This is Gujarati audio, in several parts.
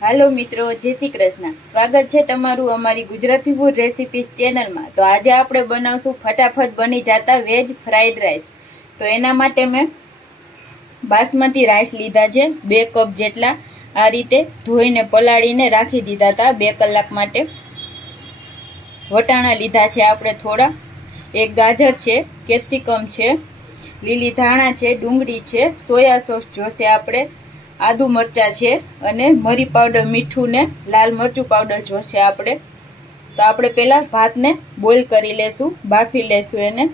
હાલો મિત્રો, જય શ્રી કૃષ્ણ. સ્વાગત છે તમારું અમારી ગુજરાતી ફૂડ રેસિપીસ ચેનલમાં તો આજે આપણે બનાવશું ફટાફટ બની જતા વેજ ફ્રાઈડ રાઈસ તો એના માટે મેં બાસમતી રાઈસ લીધા છે, બે કપ જેટલા. આ રીતે ધોઈને, પલાળીને રાખી દીધા હતા, બે કલાક માટે. વટાણા લીધા છે આપણે થોડા. એક ગાજર છે કેપ્સિકમ છે, લીલી ધાણા છે, ડુંગળી છે, સોયા સોસ જોશે આપણે. આદુ મરચાં છે અને મરી પાવડર મીઠું ને લાલ મરચું પાવડર જોશે આપણે. તો આપણે પહેલાં ભાતને બોઇલ કરી લેશું, બાફી લેશું એને.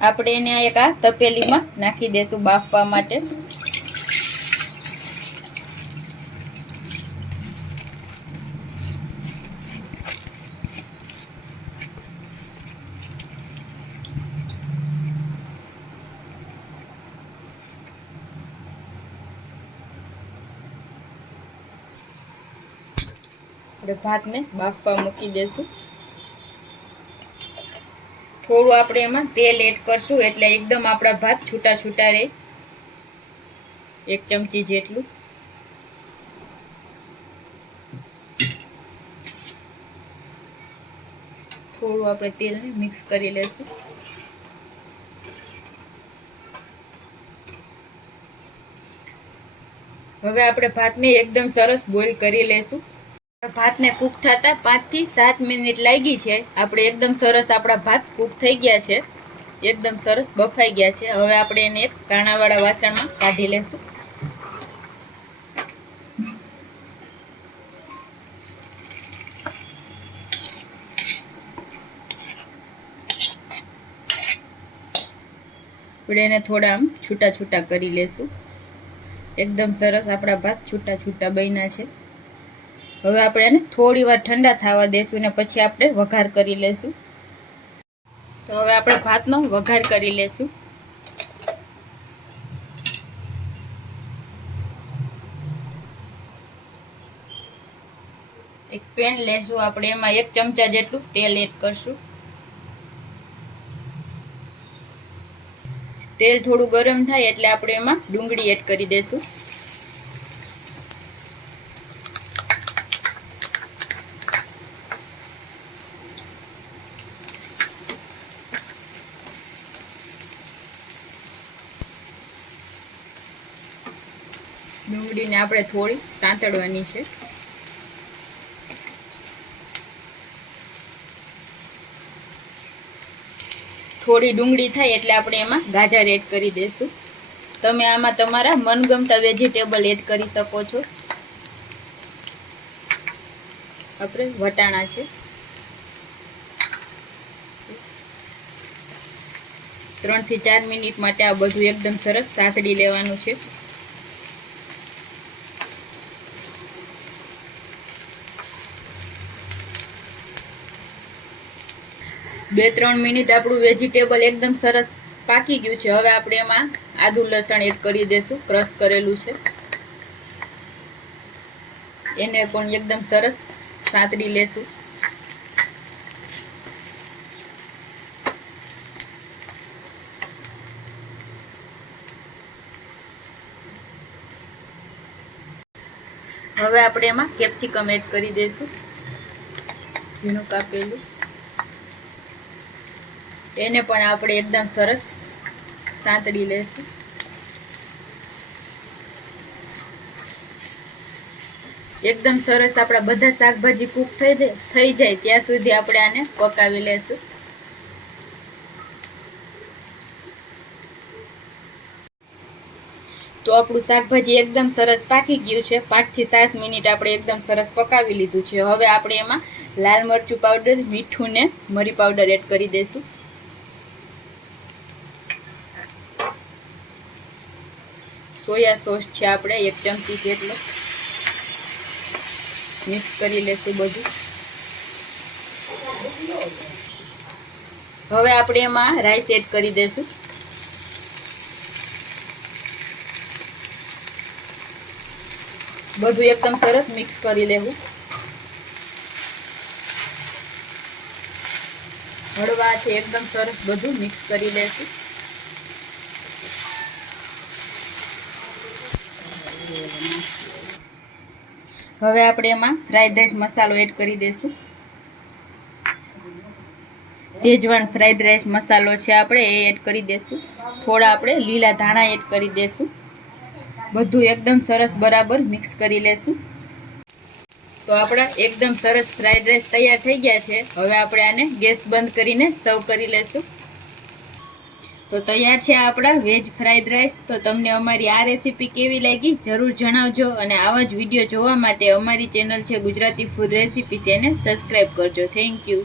આપણે એને એક આ તપેલીમાં નાખી દેશું બાફવા માટે. આપણે ભાતને બાફવા મૂકી દેશું. થોડું આપણે એમાં તેલ એડ કરશું એટલે એકદમ આપણા ભાત છૂટા છૂટા રહે. એક ચમચી જેટલું. થોડું આપણે તેલને મિક્સ કરી લેશું. હવે આપણે ભાતને એકદમ સરસ બોઇલ કરી લેશું. ભાતને કૂક થતા પાંચથી સાત મિનિટ લાગી છે. આપણે એકદમ સરસ આપણા ભાત કૂક થઈ ગયા છે. એકદમ સરસ બફાઈ ગયા છે. હવે આપણે એને એક કાણાવાળા વાસણમાં કાઢી લેશું. આપણે એને થોડા આમ છૂટા છૂટા કરી લેશું. એકદમ સરસ આપણા ભાત છૂટા છૂટા બન્યા છે. હવે આપણે એને થોડી વાર ઠંડા થવા દઈશું અને પછી આપણે વઘાર કરી લેશું. તો હવે આપણે ભાતનો વઘાર કરી લેશું. એક પેન લેશું આપણે, એમાં એક ચમચા જેટલું તેલ એડ કરશું. તેલ થોડું ગરમ થાય એટલે આપણે એમાં ડુંગળી એડ કરી દેશું. ડુંગળીને આપણે થોડી સાંતળવાની છે. થોડી ડુંગળી થાય એટલે આપણે એમાં ગાજર એડ કરી દઈશું. તમે આમાં તમારા મનગમતા વેજીટેબલ એડ કરી શકો છો. આપણે વટાણા છે. ત્રણથી ચાર મિનિટ માટે આ બધું એકદમ સરસ સાંતળી લેવાનું છે. બે ત્રણ મિનિટ આપણું વેજીટેબલ એકદમ સરસ પાકી ગયું છે. હવે આપણે એમાં આદુ લસણ એડ કરી દઈશું ક્રશ કરેલું છે. એને પણ એકદમ સરસ સાંતળી લેશું. હવે આપણે એમાં કેપ્સિકમ એડ કરી દઈશું ઝીણું કાપેલું. એને પણ આપણે એકદમ સરસ સાંતળી લેશું. એકદમ સરસ આપણા બધા શાકભાજી કૂક થઈ જાય થઈ જાય ત્યાં સુધી આપણે આને પકાવી લેશું. તો આપણું શાકભાજી એકદમ સરસ પાકી ગયું છે. પાંચથી સાત મિનિટ આપણે એકદમ સરસ પકાવી લીધું છે. હવે આપણે એમાં લાલ મરચું પાવડર મીઠું ને મરી પાવડર એડ કરી દઈશું સોયા સોસ છે આપણે, એક ચમચી જેટલો. મિક્સ કરી લેશું બધું. હવે આપણે એમાં રાઈસ એડ કરી દઈશું બધું એકદમ સરસ મિક્સ કરી લેવું. હળવાથી એકદમ સરસ બધું મિક્સ કરી લેશું. હવે આપણે એમાં ફ્રાઈડ રાઈસ મસાલો એડ કરી દઈશું. શેજવાન ફ્રાઈડ રાઈસ મસાલો છે આપણે, એ એડ કરી દઈશું. થોડા આપણે લીલા ધાણા એડ કરી દઈશું. બધું એકદમ સરસ બરાબર મિક્સ કરી લેશું. તો આપણા એકદમ સરસ ફ્રાઈડ રાઈસ તૈયાર થઈ ગયા છે. હવે આપણે આને ગેસ બંધ કરીને સર્વ કરી લેશું. તો તૈયાર છે આપણા વેજ ફ્રાઈડ રાઈસ. તો તમને અમારી આ રેસીપી કેવી લાગી જરૂર જણાવજો અને આવા જ વીડિયો જોવા માટે અમારી ચેનલ છે ગુજરાતી ફૂડ રેસીપીસ એને સબસ્ક્રાઈબ કરજો. Thank you